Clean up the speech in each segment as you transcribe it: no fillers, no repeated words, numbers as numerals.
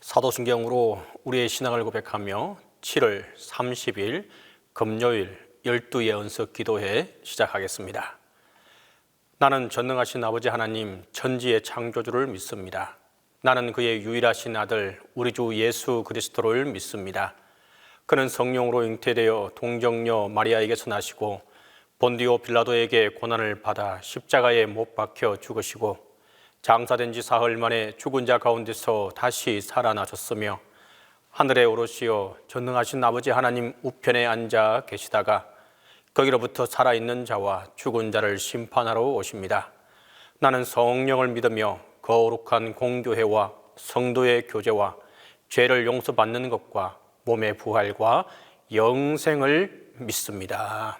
사도신경으로 우리의 신앙을 고백하며 7월 30일 금요일 12의 언석 기도회 시작하겠습니다. 나는 전능하신 아버지 하나님 천지의 창조주를 믿습니다. 나는 그의 유일하신 아들 우리 주 예수 그리스도를 믿습니다. 그는 성령으로 잉태되어 동정녀 마리아에게서 나시고 본디오 빌라도에게 고난을 받아 십자가에 못 박혀 죽으시고 장사된 지 사흘 만에 죽은 자 가운데서 다시 살아나셨으며 하늘에 오르시어 전능하신 아버지 하나님 우편에 앉아 계시다가 거기로부터 살아있는 자와 죽은 자를 심판하러 오십니다. 나는 성령을 믿으며 거룩한 공교회와 성도의 교제와 죄를 용서받는 것과 몸의 부활과 영생을 믿습니다.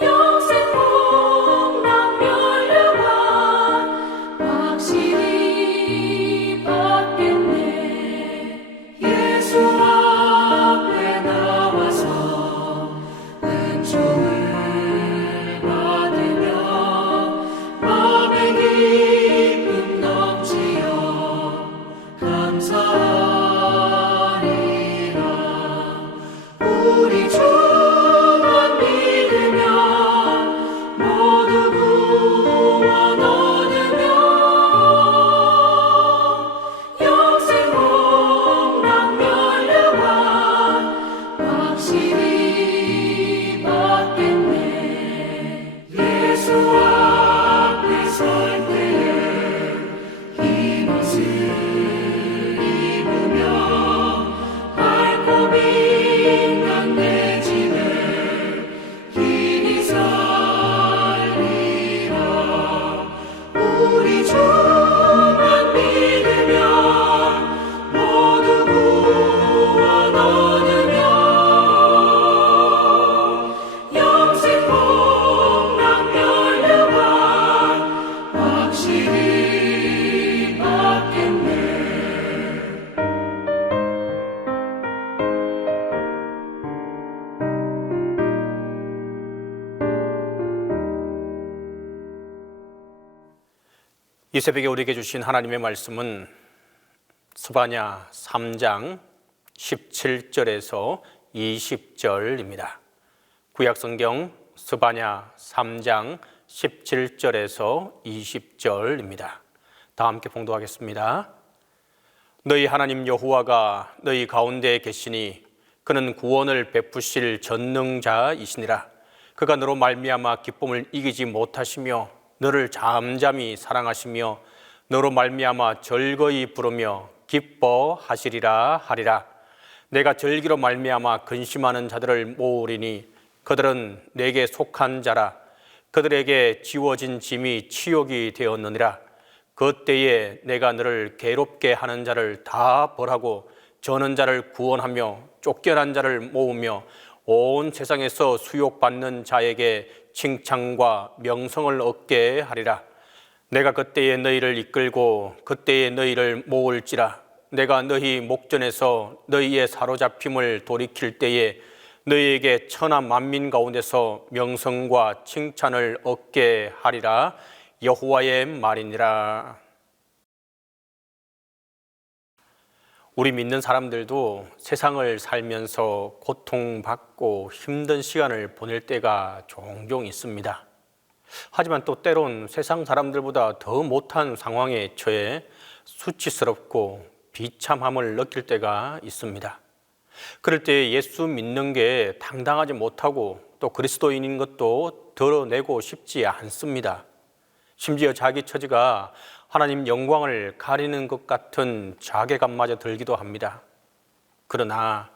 영생 복락 멸려 이 새벽에 우리에게 주신 하나님의 말씀은 스바냐 3장 17절에서 20절입니다. 구약성경 스바냐 3장 17절에서 20절입니다. 다 함께 봉독하겠습니다. 너희 하나님 여호와가 너희 가운데에 계시니 그는 구원을 베푸실 전능자이시니라. 그가 너로 말미암아 기쁨을 이기지 못하시며 너를 잠잠히 사랑하시며 너로 말미암아 즐거이 부르며 기뻐하시리라 하리라. 내가 절기로 말미암아 근심하는 자들을 모으리니 그들은 내게 속한 자라. 그들에게 지워진 짐이 치욕이 되었느니라. 그때에 내가 너를 괴롭게 하는 자를 다 벌하고 저는 자를 구원하며 쫓겨난 자를 모으며 온 세상에서 수욕받는 자에게 칭찬과 명성을 얻게 하리라. 내가 그때에 너희를 이끌고 그때에 너희를 모을지라. 내가 너희 목전에서 너희의 사로잡힘을 돌이킬 때에 너희에게 천하 만민 가운데서 명성과 칭찬을 얻게 하리라. 여호와의 말이니라. 우리 믿는 사람들도 세상을 살면서 고통받고 힘든 시간을 보낼 때가 종종 있습니다. 하지만 또 때론 세상 사람들보다 더 못한 상황에 처해 수치스럽고 비참함을 느낄 때가 있습니다. 그럴 때 예수 믿는 게 당당하지 못하고 또 그리스도인인 것도 드러내고 싶지 않습니다. 심지어 자기 처지가 하나님 영광을 가리는 것 같은 자괴감마저 들기도 합니다. 그러나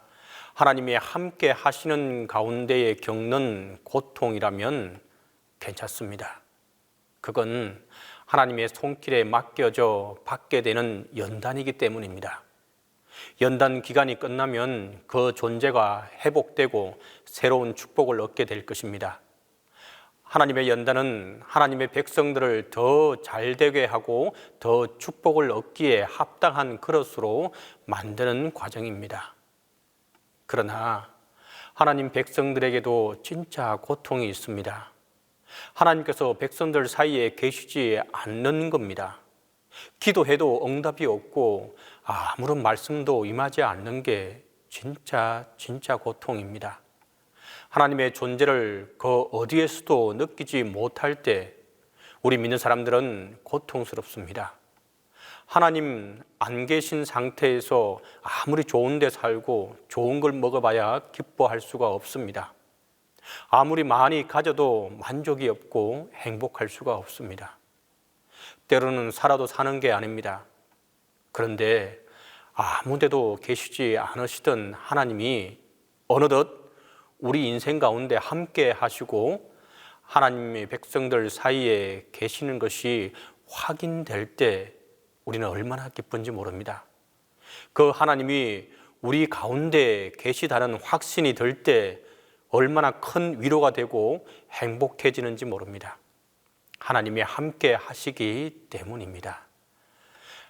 하나님이 함께 하시는 가운데에 겪는 고통이라면 괜찮습니다. 그건 하나님의 손길에 맡겨져 받게 되는 연단이기 때문입니다. 연단 기간이 끝나면 그 존재가 회복되고 새로운 축복을 얻게 될 것입니다. 하나님의 연단은 하나님의 백성들을 더 잘되게 하고 더 축복을 얻기에 합당한 그릇으로 만드는 과정입니다. 그러나 하나님 백성들에게도 진짜 고통이 있습니다. 하나님께서 백성들 사이에 계시지 않는 겁니다. 기도해도 응답이 없고 아무런 말씀도 임하지 않는 게 진짜 고통입니다. 하나님의 존재를 그 어디에서도 느끼지 못할 때 우리 믿는 사람들은 고통스럽습니다. 하나님 안 계신 상태에서 아무리 좋은 데 살고 좋은 걸 먹어봐야 기뻐할 수가 없습니다. 아무리 많이 가져도 만족이 없고 행복할 수가 없습니다. 때로는 살아도 사는 게 아닙니다. 그런데 아무 데도 계시지 않으시던 하나님이 어느덧 우리 인생 가운데 함께 하시고 하나님의 백성들 사이에 계시는 것이 확인될 때 우리는 얼마나 기쁜지 모릅니다. 그 하나님이 우리 가운데 계시다는 확신이 들 때 얼마나 큰 위로가 되고 행복해지는지 모릅니다. 하나님이 함께 하시기 때문입니다.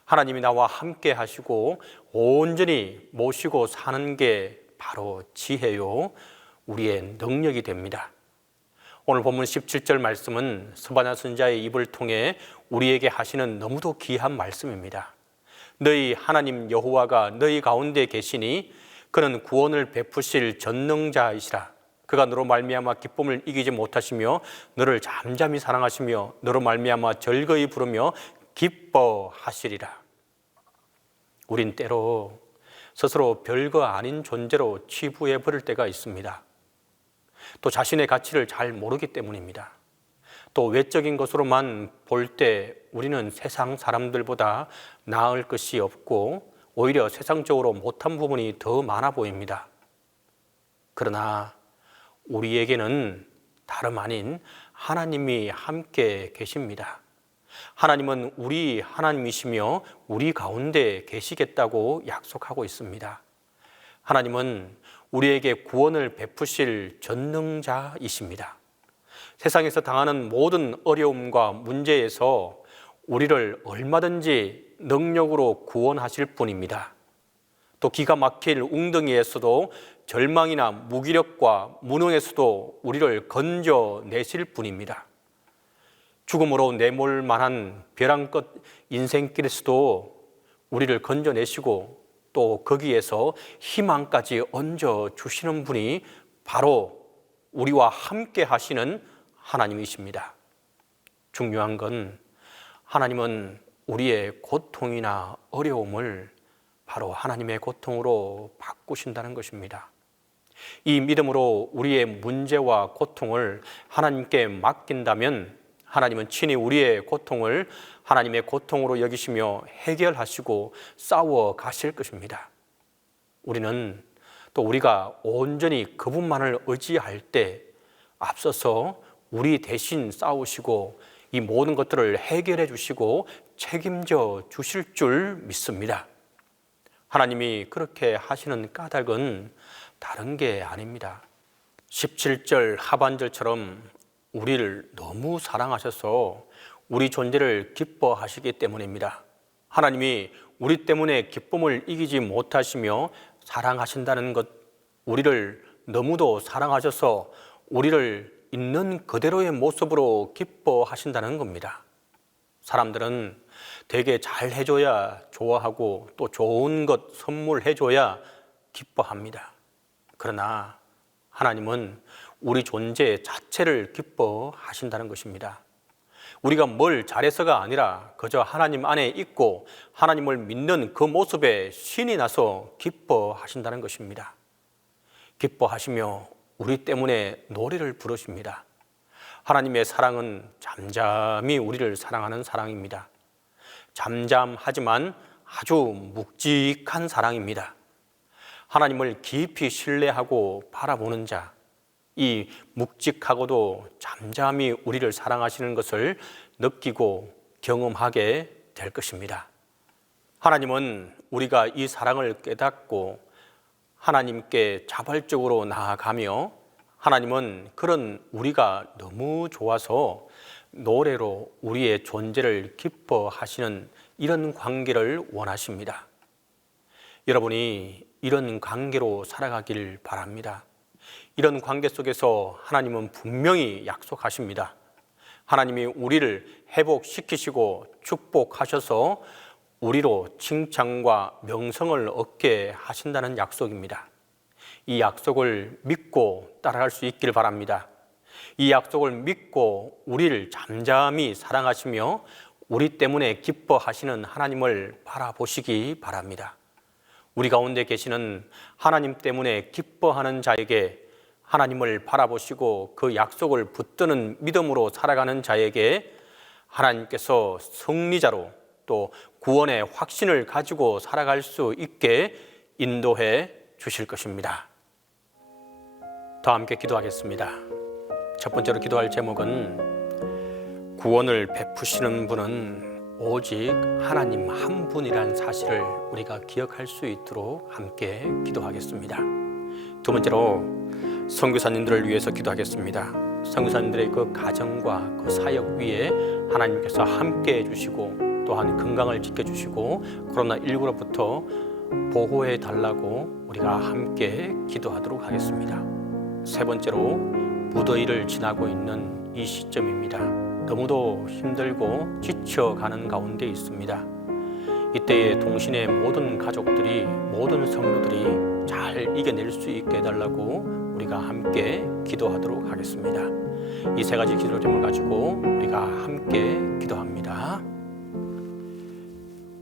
하나님이 나와 함께 하시고 온전히 모시고 사는 게 바로 지혜요, 우리의 능력이 됩니다. 오늘 본문 17절 말씀은 스바냐 선지자의 입을 통해 우리에게 하시는 너무도 귀한 말씀입니다. 너희 하나님 여호와가 너희 가운데 계시니 그는 구원을 베푸실 전능자이시라. 그가 너로 말미암아 기쁨을 이기지 못하시며 너를 잠잠히 사랑하시며 너로 말미암아 즐거이 부르며 기뻐하시리라. 우린 때로 스스로 별거 아닌 존재로 치부해 버릴 때가 있습니다. 또 자신의 가치를 잘 모르기 때문입니다. 또 외적인 것으로만 볼 때 우리는 세상 사람들보다 나을 것이 없고 오히려 세상적으로 못한 부분이 더 많아 보입니다. 그러나 우리에게는 다름 아닌 하나님이 함께 계십니다. 하나님은 우리 하나님이시며 우리 가운데 계시겠다고 약속하고 있습니다. 하나님은 우리에게 구원을 베푸실 전능자이십니다. 세상에서 당하는 모든 어려움과 문제에서 우리를 얼마든지 능력으로 구원하실 분입니다. 또 기가 막힐 웅덩이에서도 절망이나 무기력과 무능에서도 우리를 건져내실 분입니다. 죽음으로 내몰 만한 벼랑 끝 인생길에서도 우리를 건져내시고 또 거기에서 희망까지 얹어 주시는 분이 바로 우리와 함께 하시는 하나님이십니다. 중요한 건 하나님은 우리의 고통이나 어려움을 바로 하나님의 고통으로 바꾸신다는 것입니다. 이 믿음으로 우리의 문제와 고통을 하나님께 맡긴다면 하나님은 친히 우리의 고통을 하나님의 고통으로 여기시며 해결하시고 싸워 가실 것입니다. 우리는 또 우리가 온전히 그분만을 의지할 때 앞서서 우리 대신 싸우시고 이 모든 것들을 해결해 주시고 책임져 주실 줄 믿습니다. 하나님이 그렇게 하시는 까닭은 다른 게 아닙니다. 17절 하반절처럼 우리를 너무 사랑하셔서 우리 존재를 기뻐하시기 때문입니다. 하나님이 우리 때문에 기쁨을 이기지 못하시며 사랑하신다는 것, 우리를 너무도 사랑하셔서 우리를 있는 그대로의 모습으로 기뻐하신다는 겁니다. 사람들은 되게 잘 해줘야 좋아하고 또 좋은 것 선물해줘야 기뻐합니다. 그러나 하나님은 우리 존재 자체를 기뻐하신다는 것입니다. 우리가 뭘 잘해서가 아니라 그저 하나님 안에 있고 하나님을 믿는 그 모습에 신이 나서 기뻐하신다는 것입니다. 기뻐하시며 우리 때문에 노래를 부르십니다. 하나님의 사랑은 잠잠히 우리를 사랑하는 사랑입니다. 잠잠하지만 아주 묵직한 사랑입니다. 하나님을 깊이 신뢰하고 바라보는 자, 이 묵직하고도 잠잠히 우리를 사랑하시는 것을 느끼고 경험하게 될 것입니다. 하나님은 우리가 이 사랑을 깨닫고 하나님께 자발적으로 나아가며 하나님은 그런 우리가 너무 좋아서 노래로 우리의 존재를 기뻐하시는 이런 관계를 원하십니다. 여러분이 이런 관계로 살아가길 바랍니다. 이런 관계 속에서 하나님은 분명히 약속하십니다. 하나님이 우리를 회복시키시고 축복하셔서 우리로 칭찬과 명성을 얻게 하신다는 약속입니다. 이 약속을 믿고 따라갈 수 있길 바랍니다. 이 약속을 믿고 우리를 잠잠히 사랑하시며 우리 때문에 기뻐하시는 하나님을 바라보시기 바랍니다. 우리 가운데 계시는 하나님 때문에 기뻐하는 자에게 하나님을 바라보시고 그 약속을 붙드는 믿음으로 살아가는 자에게 하나님께서 승리자로 또 구원의 확신을 가지고 살아갈 수 있게 인도해 주실 것입니다. 더 함께 기도하겠습니다. 첫 번째로 기도할 제목은 구원을 베푸시는 분은 오직 하나님 한 분이란 사실을 우리가 기억할 수 있도록 함께 기도하겠습니다. 두 번째로 선교사님들을 위해서 기도하겠습니다. 선교사님들의 그 가정과 그 사역 위에 하나님께서 함께 해주시고 또한 건강을 지켜주시고 코로나19로부터 보호해 달라고 우리가 함께 기도하도록 하겠습니다. 세 번째로 무더위를 지나고 있는 이 시점입니다. 너무도 힘들고 지쳐가는 가운데 있습니다. 이때에 동신의 모든 가족들이, 모든 성도들이 잘 이겨낼 수 있게 해달라고 우리가 함께 기도하도록 하겠습니다. 이 세 가지 기도 제목을 가지고 우리가 함께 기도합니다.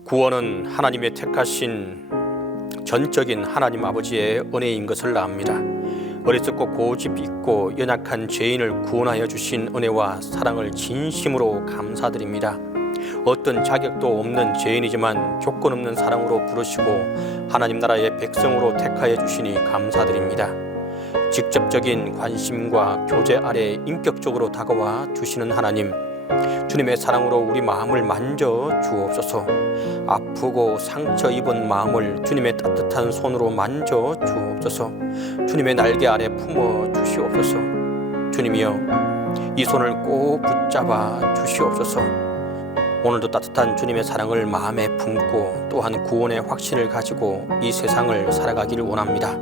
구원은 하나님의 택하신 전적인 하나님 아버지의 은혜인 것을 압니다. 어리석고 고집 있고 연약한 죄인을 구원하여 주신 은혜와 사랑을 진심으로 감사드립니다. 어떤 자격도 없는 죄인이지만 조건 없는 사랑으로 부르시고 하나님 나라의 백성으로 택하여 주시니 감사드립니다. 직접적인 관심과 교제 아래 인격적으로 다가와 주시는 하나님, 주님의 사랑으로 우리 마음을 만져 주옵소서. 아프고 상처 입은 마음을 주님의 따뜻한 손으로 만져 주옵소서. 주님의 날개 아래 품어 주시옵소서. 주님이여, 이 손을 꼭 붙잡아 주시옵소서. 오늘도 따뜻한 주님의 사랑을 마음에 품고 또한 구원의 확신을 가지고 이 세상을 살아가기를 원합니다.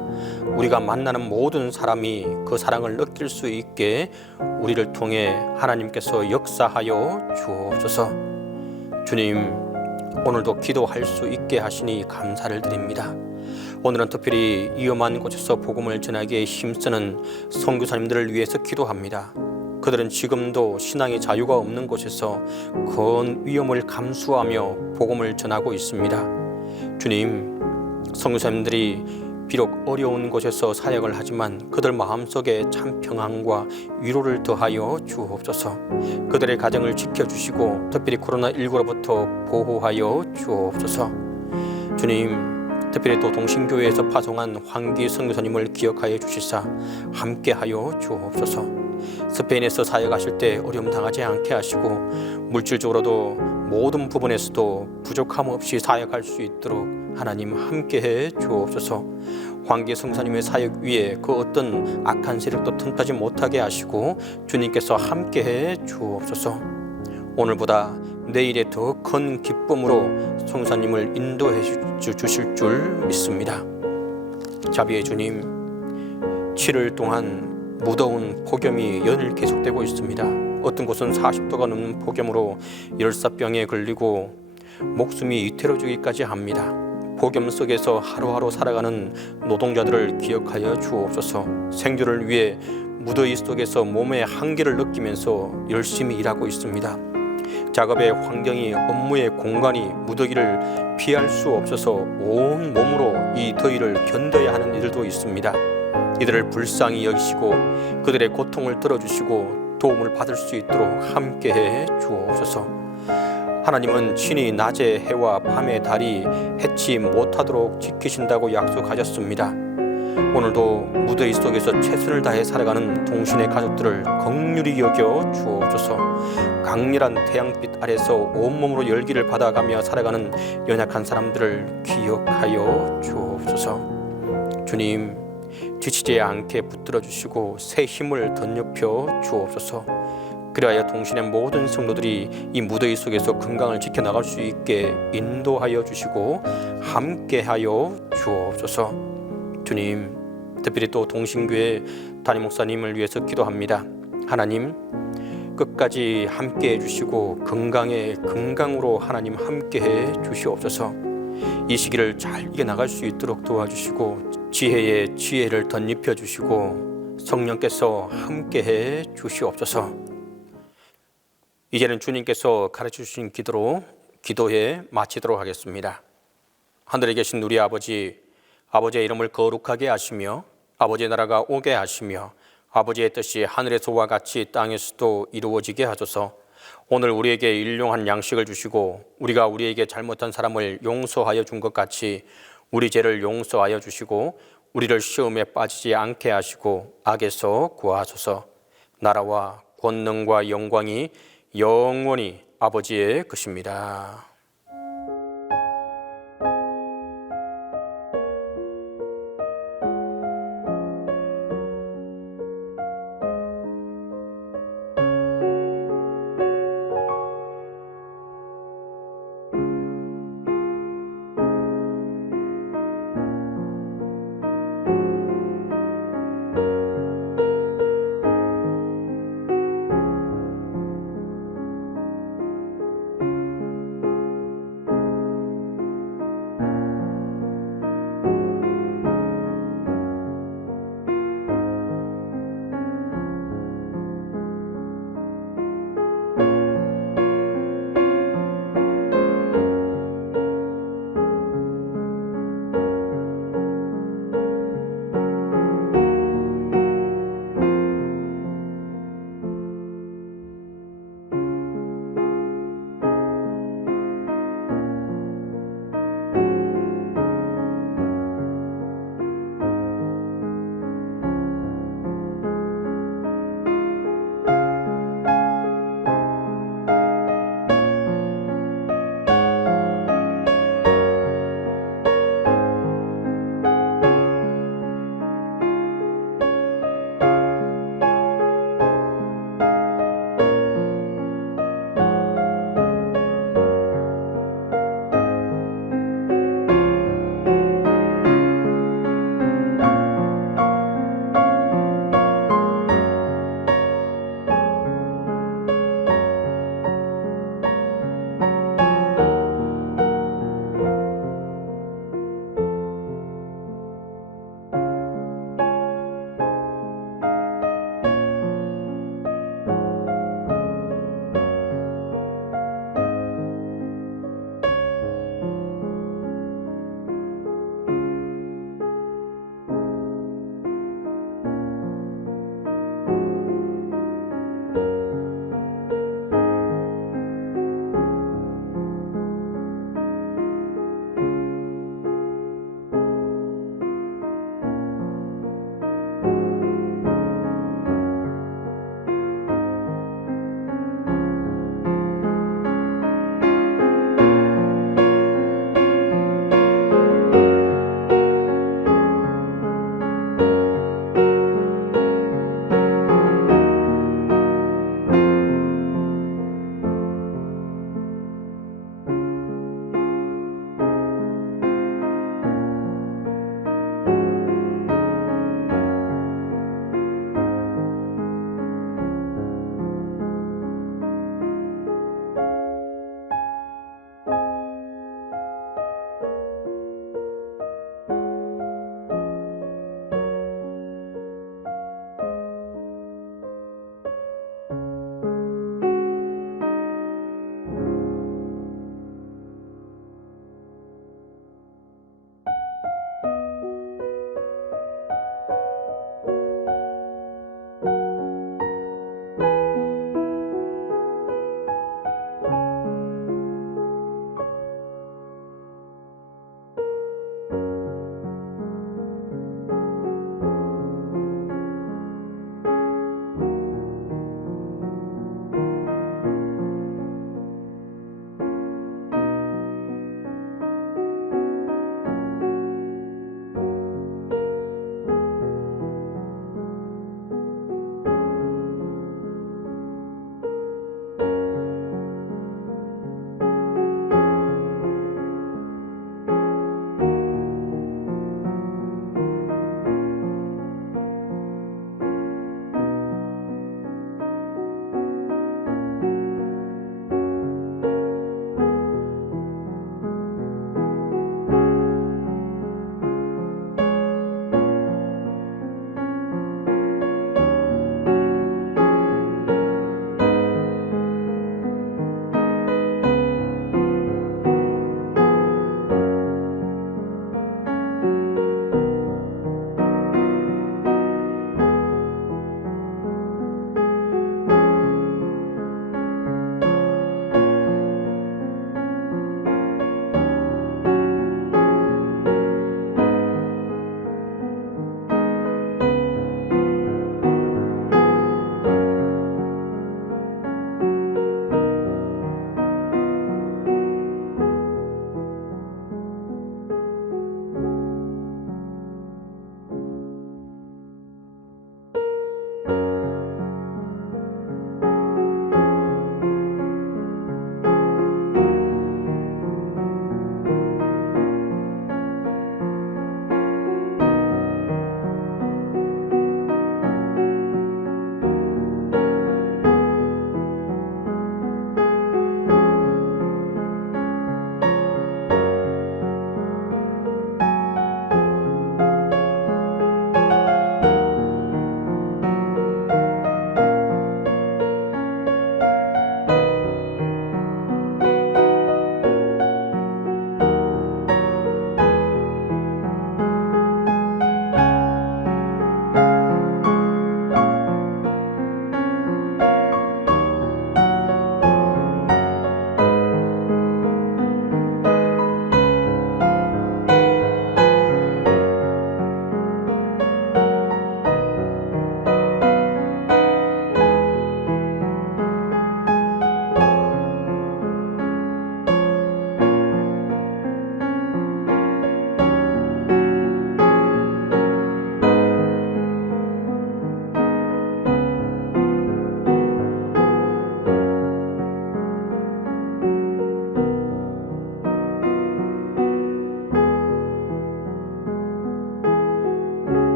우리가 만나는 모든 사람이 그 사랑을 느낄 수 있게 우리를 통해 하나님께서 역사하여 주옵소서. 주님, 오늘도 기도할 수 있게 하시니 감사를 드립니다. 오늘은 특별히 위험한 곳에서 복음을 전하기에 힘쓰는 선교사님들을 위해서 기도합니다. 그들은 지금도 신앙의 자유가 없는 곳에서 큰 위험을 감수하며 복음을 전하고 있습니다. 주님, 선교사님들이 비록 어려운 곳에서 사역을 하지만 그들 마음속에 참 평안과 위로를 더하여 주옵소서. 그들의 가정을 지켜주시고 특별히 코로나19로부터 보호하여 주옵소서. 주님, 특별히 또 동신교회에서 파송한 황기 선교사님을 기억하여 주시사 함께하여 주옵소서. 스페인에서 사역하실 때 어려움 당하지 않게 하시고 물질적으로도 모든 부분에서도 부족함 없이 사역할 수 있도록 하나님 함께해 주옵소서. 황기 선교사님의 사역 위에 그 어떤 악한 세력도 틈타지 못하게 하시고 주님께서 함께해 주옵소서. 오늘보다 내일에 더 큰 기쁨으로 선교사님을 인도해 주실 줄 믿습니다. 자비의 주님, 7일 동안 무더운 폭염이 연일 계속되고 있습니다. 어떤 곳은 40도가 넘는 폭염으로 열사병에 걸리고 목숨이 위태로워지기까지 합니다. 폭염 속에서 하루하루 살아가는 노동자들을 기억하여 주옵소서. 생존을 위해 무더위 속에서 몸의 한계를 느끼면서 열심히 일하고 있습니다. 작업의 환경이 업무의 공간이 무더기를 피할 수 없어서 온 몸으로 이 더위를 견뎌야 하는 이들도 있습니다. 이들을 불쌍히 여기시고 그들의 고통을 들어주시고 도움을 받을 수 있도록 함께해 주옵소서. 하나님은 친히 낮의 해와 밤의 달이 해치 못하도록 지키신다고 약속하셨습니다. 오늘도 무더위 속에서 최선을 다해 살아가는 동신의 가족들을 긍휼히 여겨 주옵소서. 강렬한 태양빛 아래서 온몸으로 열기를 받아가며 살아가는 연약한 사람들을 기억하여 주옵소서. 주님, 지치지 않게 붙들어 주시고 새 힘을 덧입혀 주옵소서. 그리하여 동신의 모든 성도들이 이 무더위 속에서 건강을 지켜나갈 수 있게 인도하여 주시고 함께하여 주옵소서. 주님, 특별히 또 동신교회 담임 목사님을 위해서 기도합니다. 하나님, 끝까지 함께해 주시고 건강으로 하나님 함께해 주시옵소서. 이 시기를 잘 이겨나갈 수 있도록 도와주시고 지혜에 지혜를 덧입혀 주시고 성령께서 함께해 주시옵소서. 이제는 주님께서 가르쳐 주신 기도로 기도해 마치도록 하겠습니다. 하늘에 계신 우리 아버지, 아버지의 이름을 거룩하게 하시며 아버지의 나라가 오게 하시며 아버지의 뜻이 하늘에서와 같이 땅에서도 이루어지게 하소서. 오늘 우리에게 일용할 양식을 주시고 우리가 우리에게 잘못한 사람을 용서하여 준 것 같이 우리 죄를 용서하여 주시고 우리를 시험에 빠지지 않게 하시고 악에서 구하소서. 나라와 권능과 영광이 영원히 아버지의 것입니다.